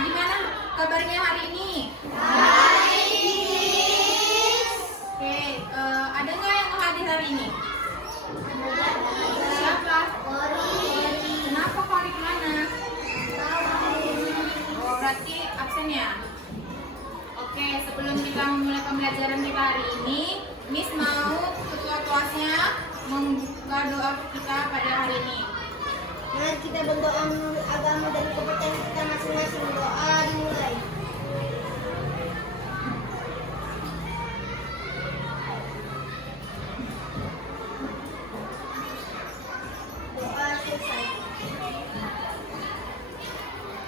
gimana kabarnya hari ini? Oke, ada nggak yang mau hadir hari ini? Siapa? Kenapa Kori mana? Oh, berarti absen ya? Oke, sebelum kita memulai pembelajaran kita hari ini, Miss mau ketua kelasnya membuka doa kita pada hari ini. Mari kita berdoa menurut agama dan kepercayaan kita masing-masing. Doa dimulai. Doa selesai.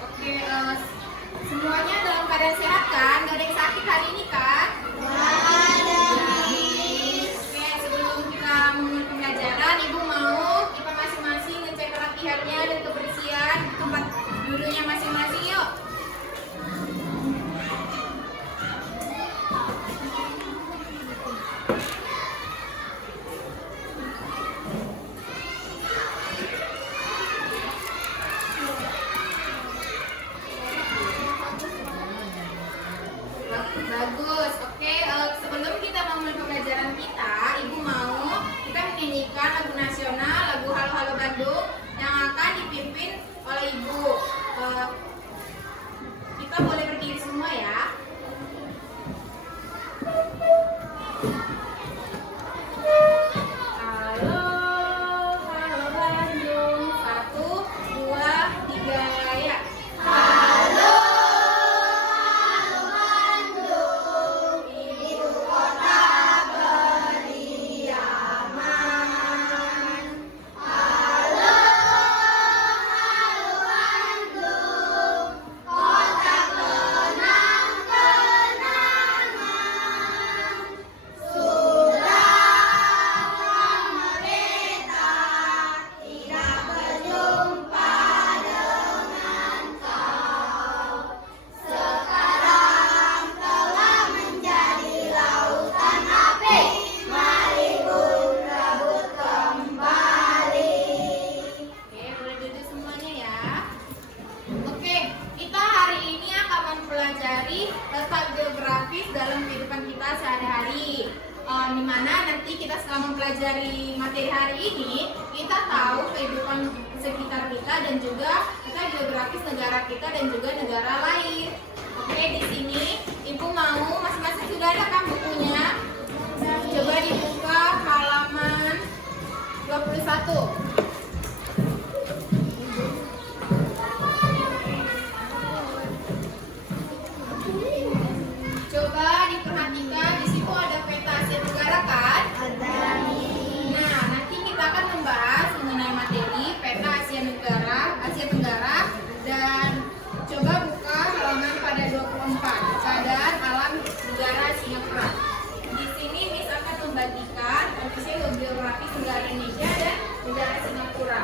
Oke, semuanya dalam keadaan sehat kan? Gak ada yang sakit hari ini kan? Oke, sebelum kita memulai pembelajaran, Ibu mau kita masing-masing ngecek kerapihannya dan kebersihan tempat duduknya masing-masing yuk. Bagus. Oke, sebelum kita memulai pembelajaran kita, Ibu mau kita menyanyikan lagu nasional, lagu Halo Halo Bandung yang akan dipimpin oleh Ibu. Kita boleh berdiri semua ya. Halo, halo Bandung. 1, 2, 3 ya. Oke, boleh duduk semuanya ya. Oke, kita hari ini akan mempelajari letak geografis dalam kehidupan kita sehari-hari. Di mana nanti kita setelah mempelajari materi hari ini, kita tahu kehidupan sekitar kita dan juga letak geografis negara kita dan juga negara lain. Oke, di sini Ibu mau masing-masing sudah ada kan bukunya? Coba dibuka halaman 21. Coba diperhatikan, di situ ada peta Asia Tenggara kan? Nah, nanti kita akan membahas mengenai materi peta Asia Tenggara dan coba buka halaman pada 24, keadaan alam negara Singapura. Di sini Miss akan membagikan posisi geografis negara Indonesia dan negara Singapura.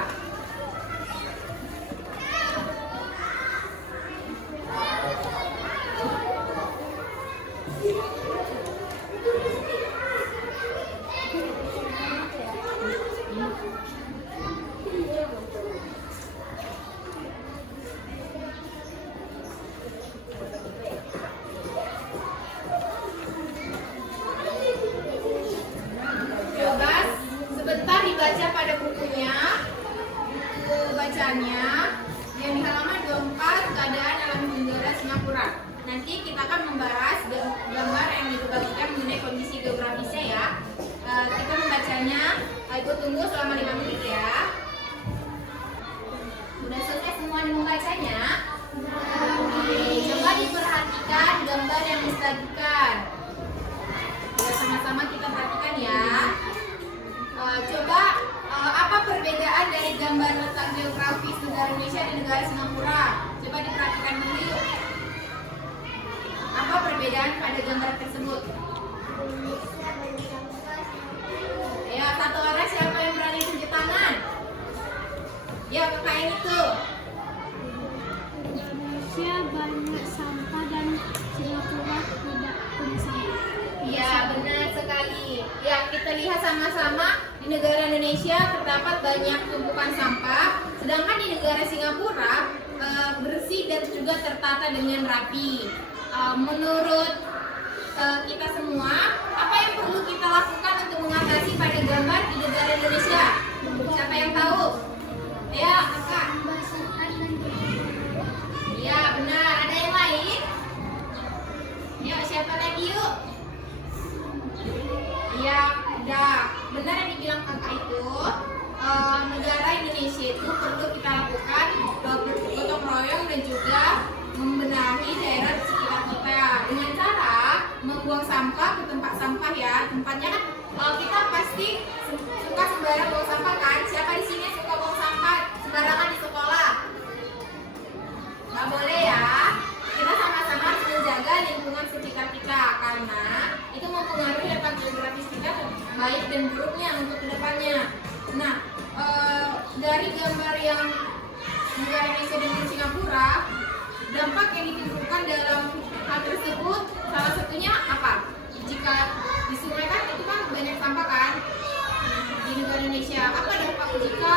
Coba sebentar dibaca pada bukunya, buku bacanya yang di halaman 24, keadaan alam negara Singapura. Nanti kita akan membahas gambar yang dibagikan mengenai kondisi geografisnya ya. Kita membacanya, Ibu tunggu selama 5 menit ya. Sudah selesai semua membacanya? Coba diperhatikan gambar yang disajikan. Ya, sama-sama kita perhatikan ya. Coba apa perbedaan dari gambar letak geografis negara Indonesia dan negara Singapura? Coba diperhatikan dulu yuk. Apa perbedaan pada gambar tersebut? Ya, satu orang siapa yang berani tunjuk tangan? Ya, kakak ini tuh. Indonesia banyak sampah dan Singapura tidak punya sampah. Ya, benar sekali. Ya, kita lihat sama-sama di negara Indonesia terdapat banyak tumpukan sampah, sedangkan di negara Singapura bersih dan juga juga tertata dengan rapi. Menurut kita semua, apa yang perlu kita lakukan untuk mengatasi pada gambar di negara Indonesia? Siapa yang tahu? Ya, Kakak. Ya, benar. Ada yang lain? Ya, siapa lagi yuk? Ya, udah. Benar yang dibilang Kakak itu. Negara Indonesia itu perlu kita lakukan gotong royong dan juga membenahi daerah di sekitar kita dengan cara membuang sampah ke tempat sampah ya. Tempatnya kan kita pasti suka sembarang buang sampah kan? Siapa di sini suka buang sampah sembarangan di sekolah? Nggak boleh ya. Kita sama-sama harus menjaga lingkungan sekitar kita karena itu mempengaruhi letak geografis kita baik dan buruknya untuk kedepannya. Nah, dari gambar yang negara Indonesia dan Singapura, dampak yang ditimbulkan dalam hal tersebut salah satunya apa? Jika di sungai kan itu kan banyak sampah kan di negara Indonesia. Apa dampak jika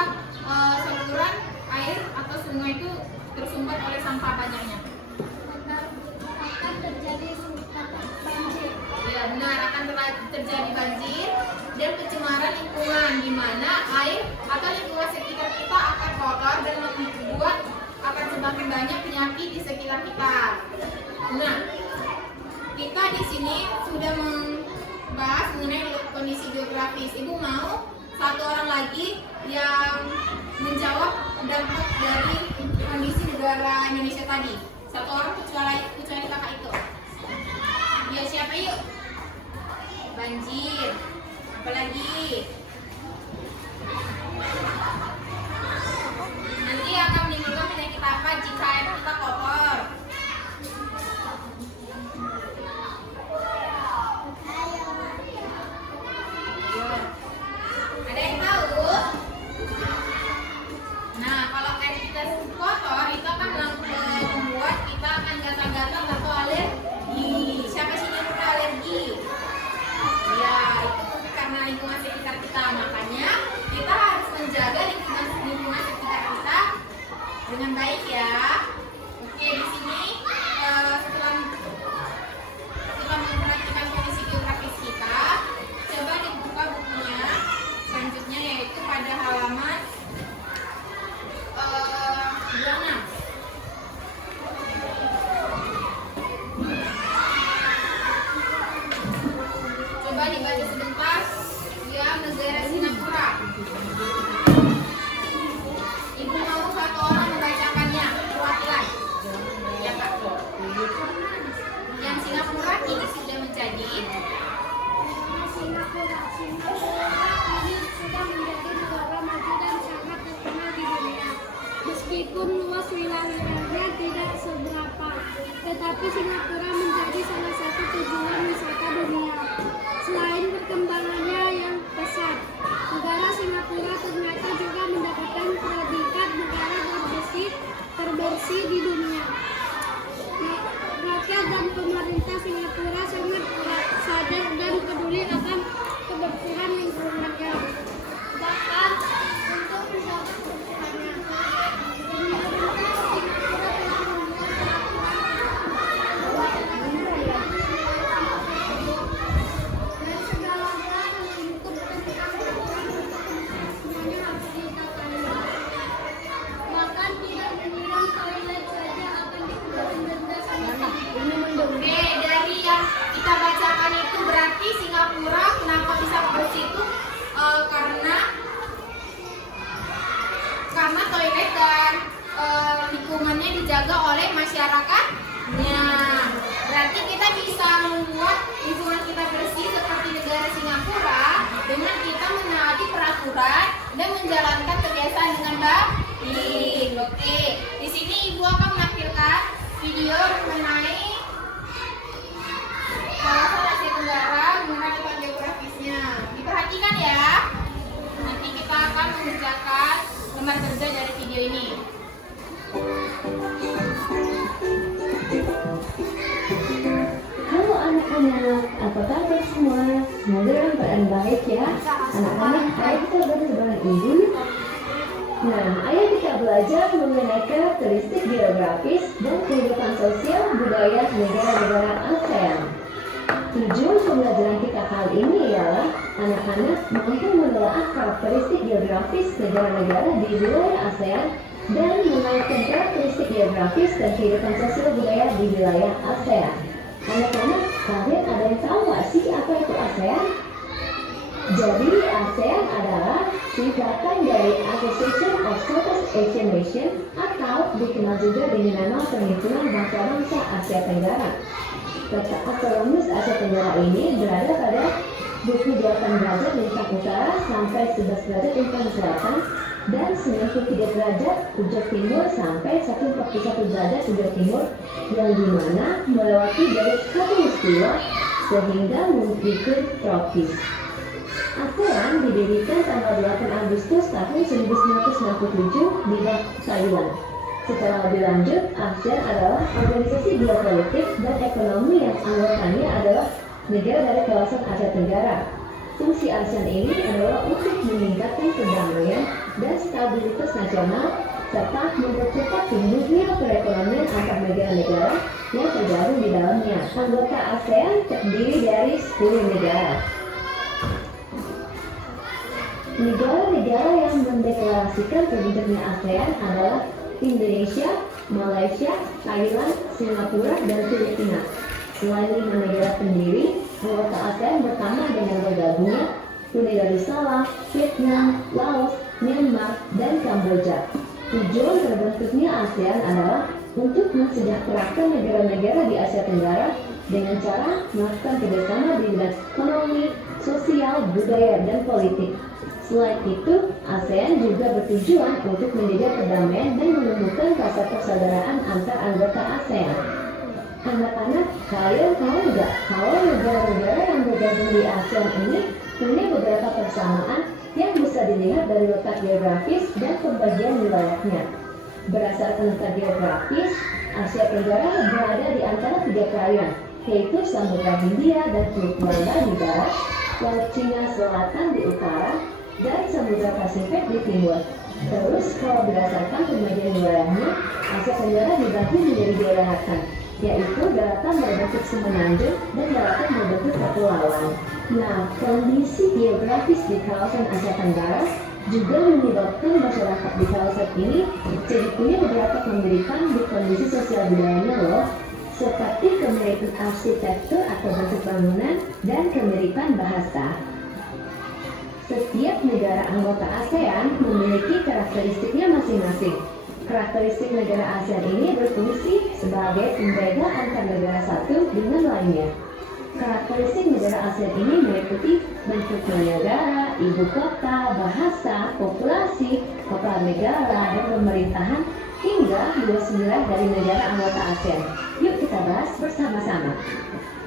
saluran air atau sungai itu tersumbat oleh sampah banyaknya? Akan terjadi banjir. Ya benar, akan terjadi banjir dan pencemaran lingkungan di mana air atau lingkungan sekitar kita akan kotor dan membuat akan semakin banyak penyakit di sekitar kita. Nah, kita di sini sudah membahas mengenai kondisi geografis. Ibu mau satu orang lagi yang menjawab dampak dari kondisi negara Indonesia tadi. Satu orang kecuali kakak itu. Ya siapa yuk? Banjir. Apalagi? Nanti akan menimbulkan penyakit apa jika air kita kotor? Ada yang tahu? Nah, kalau air kita kotor itu akan membuat kita akan gatal-gatal atau alergi. Siapa sih yang punya alergi? Ya, itu karena lingkungan sekitar kita. Makanya kita harus menjaga lingkungan sekitar kita dengan baik ya. Oke, di sini setelah kita memperhatikan kondisi geografis kita, coba dibuka bukunya selanjutnya yaitu pada halaman 26. Coba dibaca sebentar ya, negara Singapura. Ibu mau satu orang membacakannya perwakilan. Ya Kak. Yang Singapura ini sudah menjadi Singapura ini sudah menjadi negara maju dan sangat terkenal di dunia. Meskipun luas wilayahnya tidak seberapa, tetapi Singapura menjadi salah satu tujuan wisata dunia. Selain perkembangannya yang pesat, negara Singapura ternyata juga mendapatkan predikat negara terbersih di dunia. Rakyat dan pemerintah Singapura sangat sadar dan peduli akan kebersihan lingkungannya. Bahkan untuk menjaga kebersihannya, pemerintah Singapura telah membuat dan segala hal untuk tentang aturan untuk semuanya harus ditaati. Bahkan tidak menyiram toilet saja akan dikenakan denda sanksi. Oke, dari yang kita bacakan itu berarti Singapura kenapa bisa bersih itu karena toilet dan lingkungannya dijaga oleh masyarakatnya. Berarti kita bisa membuat lingkungan kita bersih seperti negara Singapura dengan kita menaati peraturan dan menjalankan kebiasaan dengan baik. Oke, di sini Ibu akan menampilkan video mengenai kawasan Asia Tenggara mengenai letak geografisnya. Diperhatikan ya. Nanti kita akan mengerjakan lembar kerja dari video ini. Halo anak-anak, apa kabar semua? Semoga dalam keadaan baik ya. Anak-anak, ayo kita belajar bareng Ibu. Nah, ayo kita belajar mengenai karakteristik geografis dan kehidupan sosial budaya negara-negara ASEAN. Tujuan pembelajaran kita kali ini ialah anak-anak mampu menelaah karakteristik geografis negara-negara di wilayah ASEAN dan mengaitkan karakteristik geografis dan kehidupan sosial budaya di wilayah ASEAN. Anak-anak, kalian ada yang tahu nggak sih apa itu ASEAN? Jadi ASEAN adalah singkatan dari Association of Southeast Asian Nations atau dikenal juga dengan nama Perhimpunan Bangsa-Bangsa Asia Tenggara. Letak astronomis Asia Tenggara ini berada pada 28 derajat lintang utara sampai 11 derajat lintang selatan dan 93 derajat ujung timur sampai 141 derajat ujung timur yang dimana melewati garis khatulistiwa sehingga mengikuti tropis. ASEAN didirikan tanggal 8 Agustus tahun 1997 di Taiwan. Secara lebih lanjut, ASEAN adalah organisasi geopolitik dan ekonomi yang anggotanya adalah negara dari kawasan Asia Tenggara. Fungsi ASEAN ini adalah untuk meningkatkan perdamaian dan stabilitas nasional serta mempercepat tumbuhnya perekonomian antar negara-negara yang tergabung di dalamnya. Anggota ASEAN terdiri dari 10 negara. Negara-negara yang mendeklarasikan terbentuknya ASEAN adalah Indonesia, Malaysia, Thailand, Singapura, dan Filipina. Selain 5 negara pendiri, anggota ASEAN bertambah dengan bergabungnya Brunei Darussalam, Vietnam, Laos, Myanmar, dan Kamboja. Tujuan terbentuknya ASEAN adalah untuk mensejahterakan negara-negara di Asia Tenggara dengan cara melakukan kerjasama di bidang ekonomi, sosial, budaya, dan politik. Selain itu, ASEAN juga bertujuan untuk menjaga perdamaian dan menumbuhkan rasa persaudaraan antar anggota ASEAN. Anak-anak, kalian tahu nggak kalau negara-negara yang bergabung di ASEAN ini punya beberapa persamaan yang bisa dilihat dari letak geografis dan pembagian wilayahnya. Berdasarkan letak geografis, Asia Tenggara berada di antara 3 perairan, yaitu Samudra Hindia dan Teluk Malaka di barat, Laut Cina Selatan di utara, dan Samudra Pasifik di timur. Terus kalau berdasarkan pembagian wilayahnya, Asia Tenggara dibagi menjadi 2 daratan, yaitu daratan berbentuk semenanjung dan daratan berbentuk kepulauan. Nah, kondisi geografis di kawasan Asia Tenggara juga menyebabkan masyarakat di kawasan ini jadi punya beberapa kemiripan di kondisi sosial budayanya loh, seperti kemiripan arsitektur atau bentuk bangunan dan kemiripan bahasa. Setiap negara anggota ASEAN memiliki karakteristiknya masing-masing. Karakteristik negara ASEAN ini berfungsi sebagai pembeda antar negara satu dengan lainnya. Karakteristik negara ASEAN ini meliputi bentuknya negara, ibu kota, bahasa, populasi, kepala negara, dan pemerintahan hingga luas wilayah dari negara anggota ASEAN. Yuk kita bahas bersama-sama.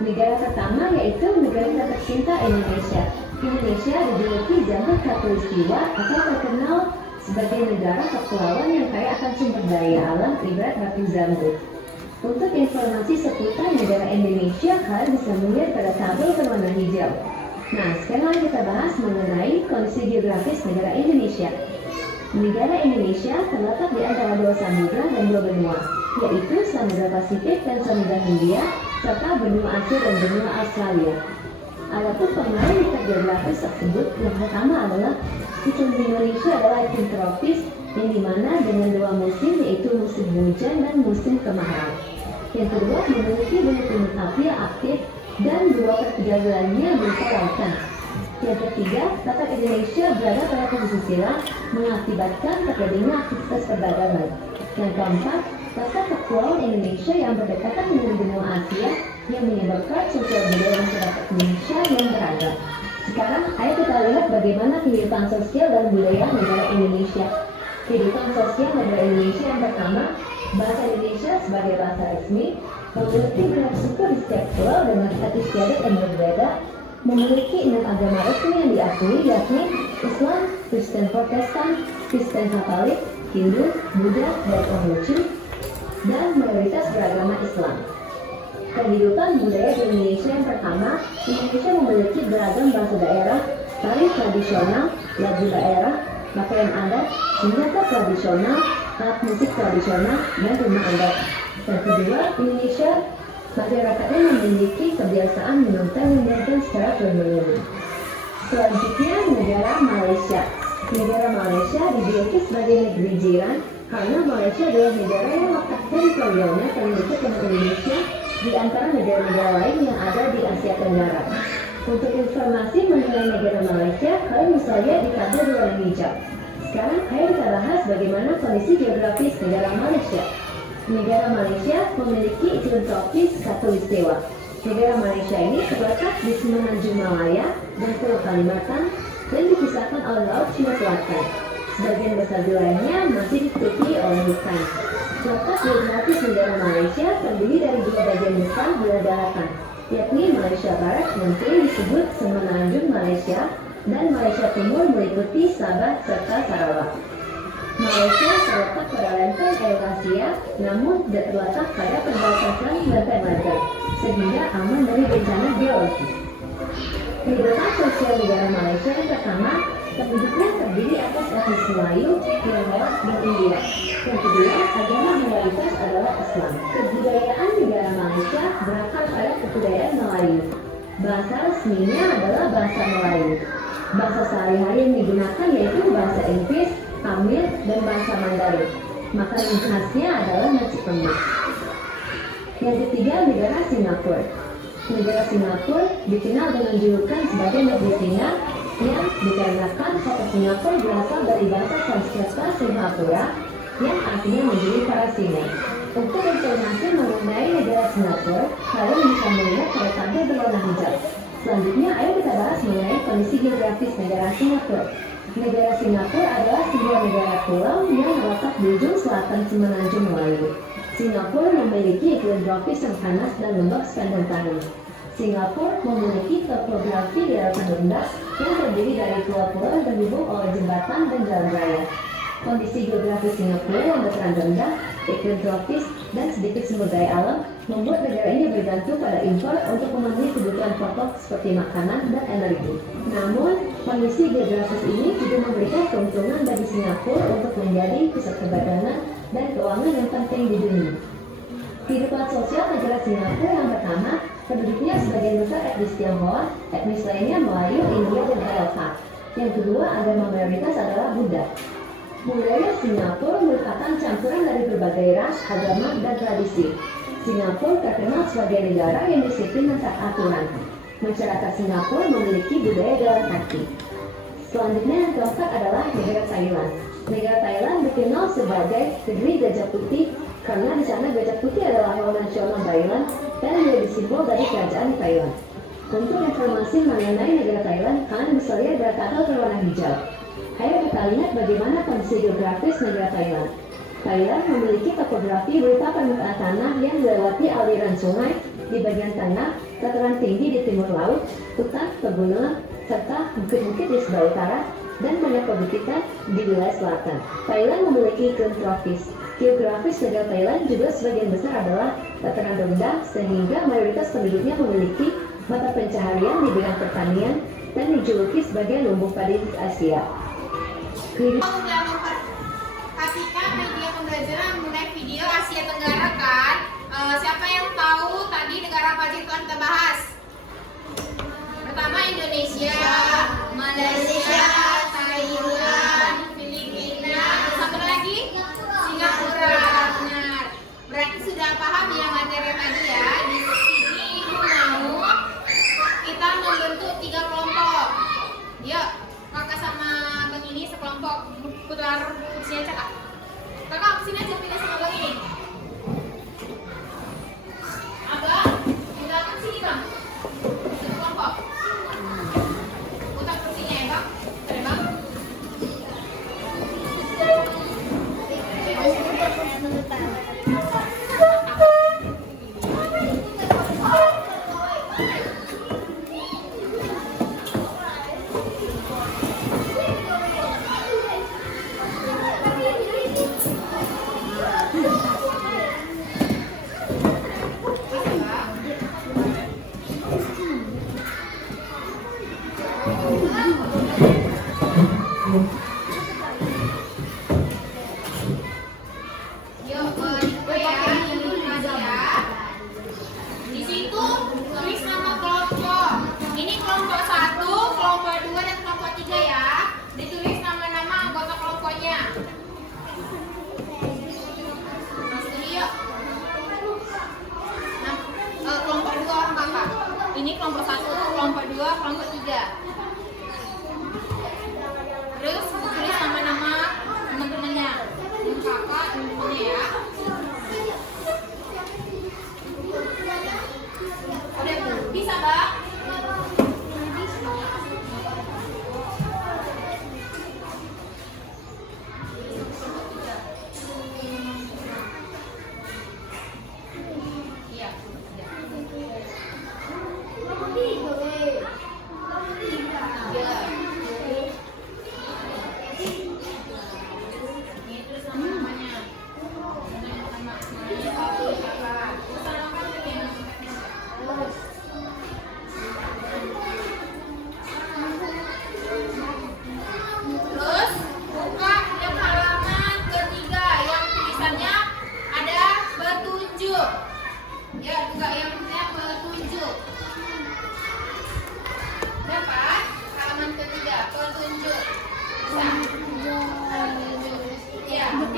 Negara pertama yaitu negara kita tercinta Indonesia. Indonesia dijuluki Jambu Khatulistiwa atau terkenal sebagai negara kepulauan yang kaya akan sumber daya alam ibarat batu zamrud. Untuk informasi seputar negara Indonesia, kalian bisa melihat pada tabel berwarna hijau. Nah, sekarang kita bahas mengenai kondisi geografis negara Indonesia. Negara Indonesia terletak di antara 2 samudra dan 2 benua, yaitu Samudra Pasifik dan Samudra Hindia, serta benua Aceh dan benua Australia. Adapun pengaruh letak geografis tersebut, yang pertama adalah iklim di Indonesia adalah iklim tropis yang dimana dengan 2 musim, yaitu musim hujan dan musim kemarau. Yang kedua, memiliki banyak gunung api yang aktif dan 2/3 bulannya berupa lautan. Yang ketiga, letak Indonesia berada pada posisi silang mengakibatkan terjadinya aktivitas perdagangan. Yang keempat, letak kepulauan Indonesia yang berdekatan dengan benua Asia yang menyebabkan sosial budaya masyarakat Indonesia yang beragam. Sekarang, ayo kita lihat bagaimana kehidupan sosial dan budaya negara Indonesia. Kehidupan sosial negara Indonesia yang pertama, bahasa Indonesia sebagai bahasa resmi, memiliki banyak suku di setiap pulau dengan etnis istiadat yang berbeda, memiliki 6 agama resmi yang diakui, yakni Islam, Kristen Protestan, Kristen Katolik, Hindu, Buddha, dan Konghucu, dan mayoritas beragama Islam. Kehidupan budaya di Indonesia yang pertama, Indonesia memiliki beragam bahasa daerah, tari tradisional, lagu daerah, pakaian adat, senjata tradisional, alat musik tradisional, dan rumah adat. Yang kedua, Indonesia masyarakatnya memiliki kebiasaan menonton dan secara turun-menurun. Selanjutnya, negara Malaysia. Negara Malaysia dijuluki sebagai negeri jiran karena Malaysia adalah negara yang letak teritorialnya paling dekat dengan Indonesia di antara negara-negara lain yang ada di Asia Tenggara. Untuk informasi mengenai negara Malaysia, kalian bisa lihat di tabel berwarna hijau. Sekarang, ayo kita bahas bagaimana kondisi geografis negara Malaysia. Negara Malaysia memiliki iklim tropis khatulistiwa. Negara Malaysia ini terletak di semenanjung Malaya dan Pulau Kalimantan dan dipisahkan oleh Laut Cina Selatan. Sebagian besar wilayahnya masih ditutupi oleh hutan. Letak geografis negara Malaysia terdiri dari dua bagian besar belah daratan, yakni Malaysia Barat yang sering disebut Semenanjung Malaysia dan Malaysia Timur meliputi Sabah serta Sarawak. Malaysia terletak pada lempeng Eurasia, namun tidak terletak pada perbatasan lempeng Malaya, sehingga aman dari bencana geologi. Kehidupan sosial negara Malaysia yang pertama, penduduknya terdiri atas etnis Melayu, Tionghoa, dan India. Yang kedua, agama mayoritas adalah Islam. Kebudayaan negara Malaysia berakar pada kebudayaan Melayu. Bahasa resminya adalah bahasa Melayu. Bahasa sehari-hari yang digunakan yaitu bahasa Inggris, Tamil, dan bahasa Mandarin. Makanan khasnya adalah nasi pemis. Yang ketiga, negara Singapura. Negara Singapura dikenal dengan julukan sebagai negeri singa yang dikarenakan kata Singapura berasal dari bahasa Sanskerta Singapura yang artinya menjadi para singa. Untuk informasi mengenai negara Singapura, kalian bisa melihat pada tabel berwarna hijau. Selanjutnya, ayo kita bahas mengenai kondisi geografis negara Singapura. Negara Singapura adalah sebuah negara pulau yang terletak di ujung selatan semenanjung Melayu. Singapura memiliki iklim tropis yang panas dan lembab sepanjang tahun. Singapura memiliki topografi daratan rendah yang terdiri dari pulau-pulau yang terhubung oleh jembatan dan jalan raya. Kondisi geografis Singapura yang dataran rendah, iklim tropis, dan sedikit sumber daya alam membuat negara ini bergantung pada impor untuk memenuhi kebutuhan pokok seperti makanan dan energi. Namun, kondisi geografis ini juga memberikan keuntungan bagi Singapura untuk menjadi pusat perdagangan dan keuangan yang penting di dunia. Kehidupan sosial negara Singapura yang pertama, penduduknya sebagian besar etnis Tionghoa, etnis lainnya Melayu, India, dan Eropa. Yang kedua, agama mayoritas adalah Buddha. Budaya Singapura merupakan campuran dari berbagai ras, agama, dan tradisi. Singapura terkenal sebagai negara yang disiplin dan taat aturan. Masyarakat Singapura memiliki budaya jalan kaki. Selanjutnya yang keempat adalah negara Thailand. Negara Thailand dikenal sebagai negeri gajah putih karena di sana gajah putih adalah hewan nasional Thailand dan menjadi simbol dari kerajaan Thailand. Untuk informasi mengenai negara Thailand, kalian bisa lihat pada tabel berwarna hijau. Ayo kita lihat bagaimana kondisi geografis negara Thailand. Thailand memiliki topografi berupa permukaan tanah yang dilewati aliran sungai di bagian tengah, dataran tinggi di timur laut, hutan, pegunungan, serta bukit-bukit di sebelah utara, dan banyak perbukitan di wilayah selatan. Thailand memiliki iklim tropis. Geografis negara Thailand juga sebagian besar adalah dataran rendah sehingga mayoritas penduduknya memiliki mata pencaharian di bidang pertanian dan dijuluki sebagai lumbung padi Asia. Sudah memperhatikan media pembelajaran mengenai video Asia Tenggara kan? Siapa yang tahu tadi negara apa aja yang telah kita bahas? Pertama Indonesia, Malaysia, Thailand, Filipina, satu lagi Singapura. Benar. Berarti sudah paham ya materi tadi ya. Di sini mau kita membentuk 3 kelompok. Yuk, kakak sama bang ini sekelompok putar kursinya cakap. Kakak kesini aja pindah sama bang ini. Abang, pindah ke sini bang. Satu kelompok.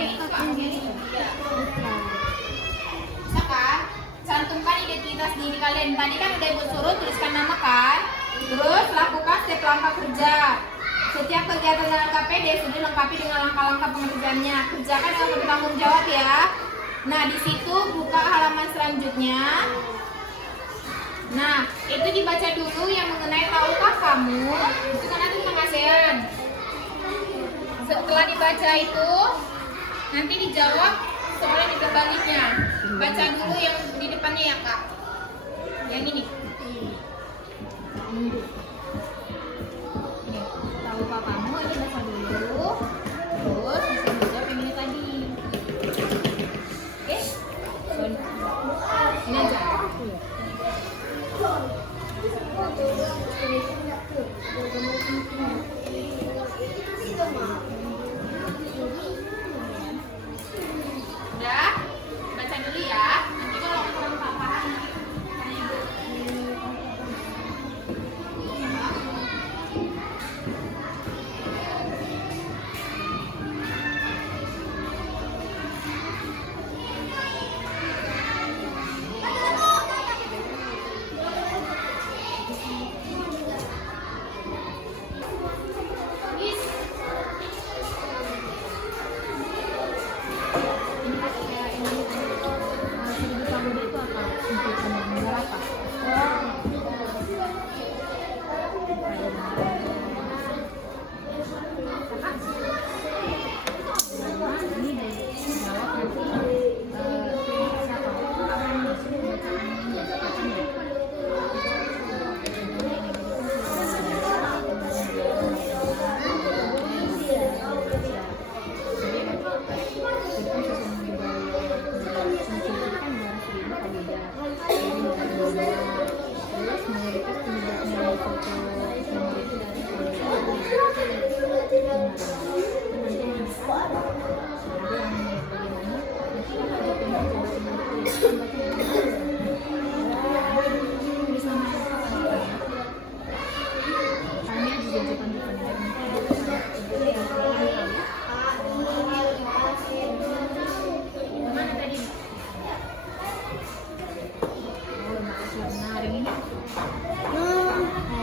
itu akhirnya iya. Bisa kan? Cantumkan identitas diri kalian. Tadi kan udah ibu suruh tuliskan nama kan? Terus lakukan setiap langkah kerja. Setiap kegiatan dalam KPD sudah lengkapi dengan langkah-langkah pengerjaannya. Kerjakan dengan bertanggung jawab ya. Nah, di situ buka halaman selanjutnya. Nah, itu dibaca dulu yang mengenai tahukah kamu? Itu kan nanti tentang ASEAN. Setelah dibaca itu, nanti dijawab soalnya di kebaliknya. Baca dulu yang di depannya ya kak. Yang ini. Ini. Tahukah kamu? Ini baca dulu. Terus bisa dijawab yang ini tadi. Oke? Ini aja. Udah, baca dulu ya. Nanti kalau kurang paham nanti tanya ibu.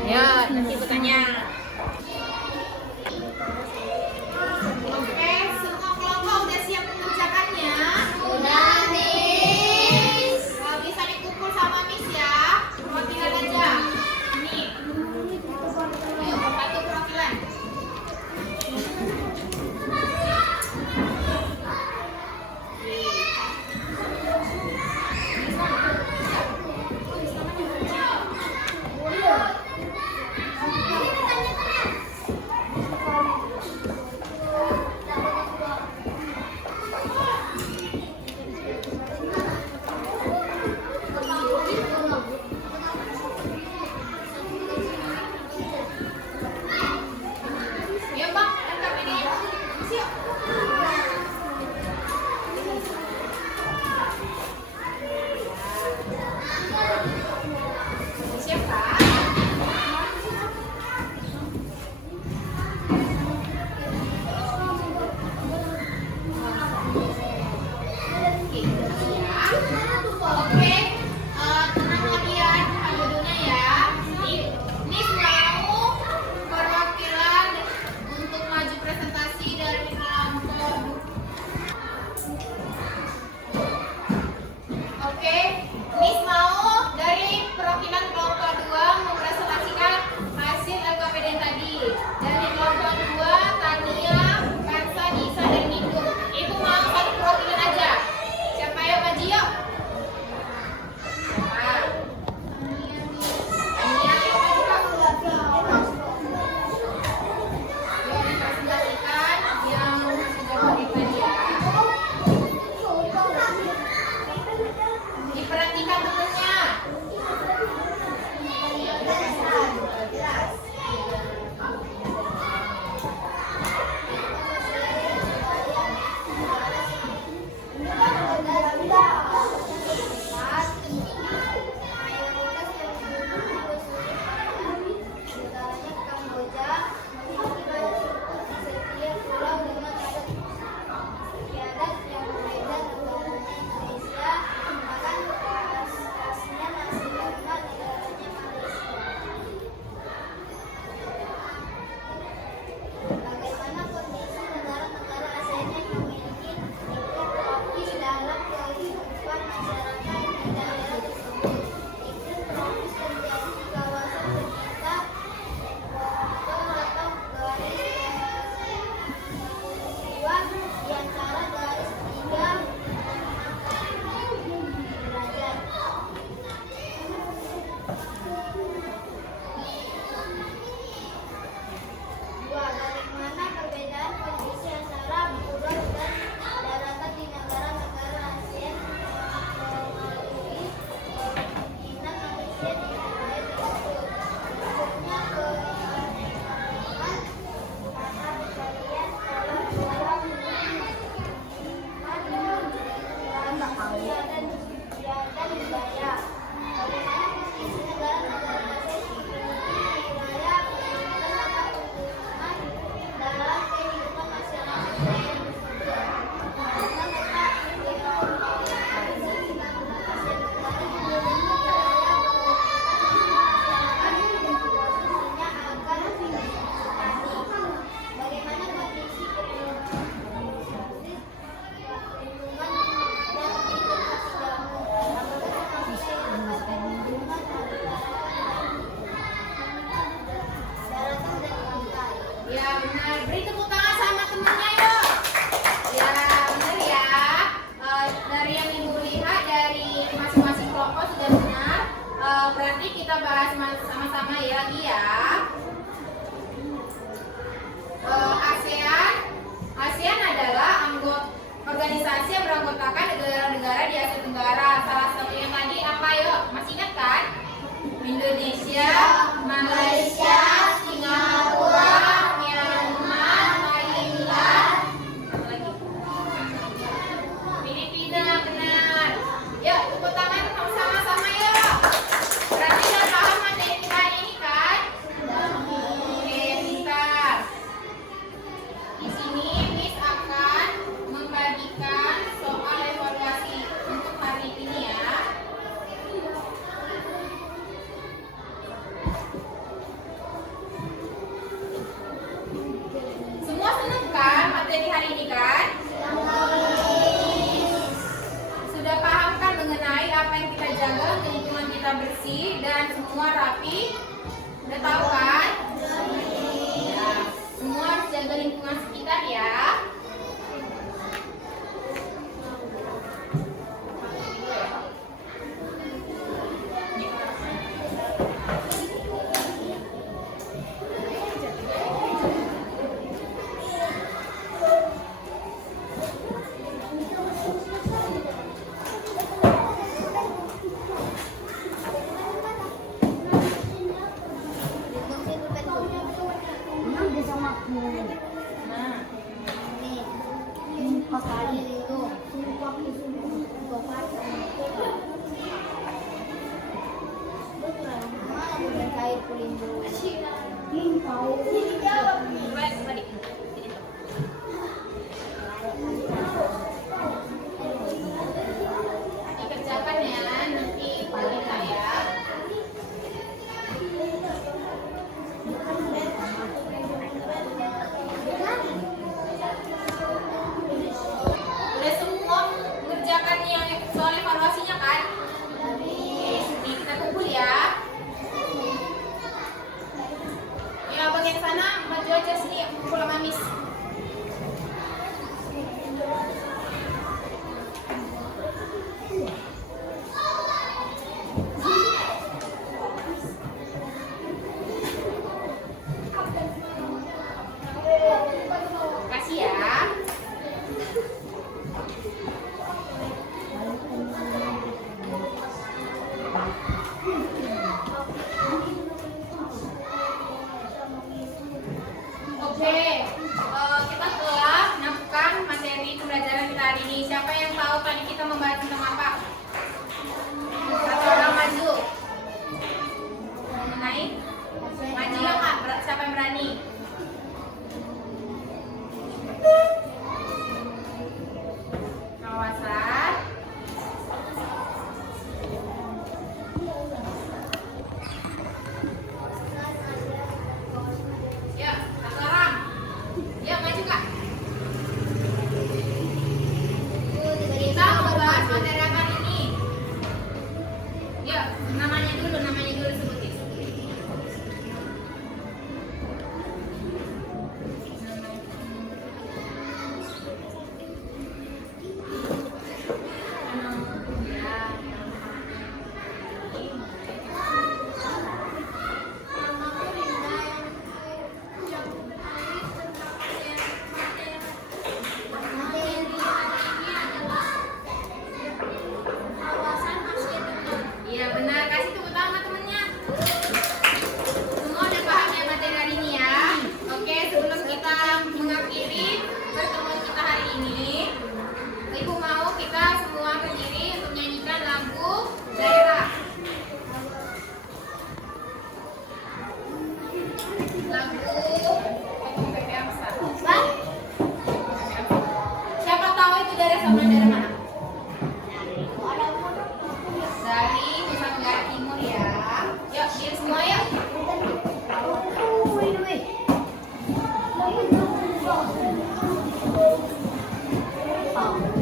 Ya, nanti aku tanya. Oke, semua kelompok udah siap mengerjakannya? Udah, Miss. Bisa dikumpul sama Miss ya. Perwakilan aja. Ini. Ayo, satu perwakilan. Ya bang, lengkap ini. Siap. Siap kak? Oke, tenang lagi ya, judulnya ya. Ini mau perwakilan untuk maju presentasi dari kelompok. Oke, Miss mau dari perwakilan kelompok 2 mempresentasikan hasil LKPD tadi. Dari kelompok 2, Tania, Kansa, Nisa, dan Nidu. Ibu mau satu kita bahas sama-sama ya lagi ya. ASEAN adalah organisasi yang beranggotakan negara-negara di Asia Tenggara. Salah satunya tadi apa, yuk? Masih ingat kan? Indonesia, Malaysia, Singapura, Myanmar, Thailand, apa lagi? Filipina, benar. Yuk, tepuk tangan sama-sama yuk. Berarti udah paham materi kita hari ini kan? Oke, pintar. Di sini Miss akan membagikan soal evaluasi untuk hari ini ya. Semua senang kan materi hari ini kan? Sudah paham kan mengenai apa yang kita jaga untuk lingkungan kita bersih dan semua rapi? Udah tahu kan? Ya, semua harus jaga lingkungan sekitar ya. Dikerjakan ya, nanti kita ya. Udah semua mengerjakan yang soal evaluasinya kan? Oke, nih kita kumpul ya. Ya, bagian sana maju aja sini kumpul sama Miss. Kasih ya. Oke, kita telah melakukan materi pembelajaran kita hari ini. Siapa yang tahu tadi kita membahas tentang apa? Satu orang maju. Mengenai? Maju ya Kak, siapa yang berani? Kawasan. Ya, satu orang. Ya, maju Kak. Kita membahas materi apa hari ini? Ya, namanya dulu sebutin. Iya benar, kasih tepuk tangan temennya. Semua udah paham ya materi hari ini ya. Oke, sebelum kita mengakhiri pertemuan kita hari ini, Ibu mau kita semua berdiri untuk menyanyikan lagu daerah. Siapa tahu itu daerah sama daerah mana? Dari Nusa Tenggara Timur ya. Yuk, diri semua yuk. Oh.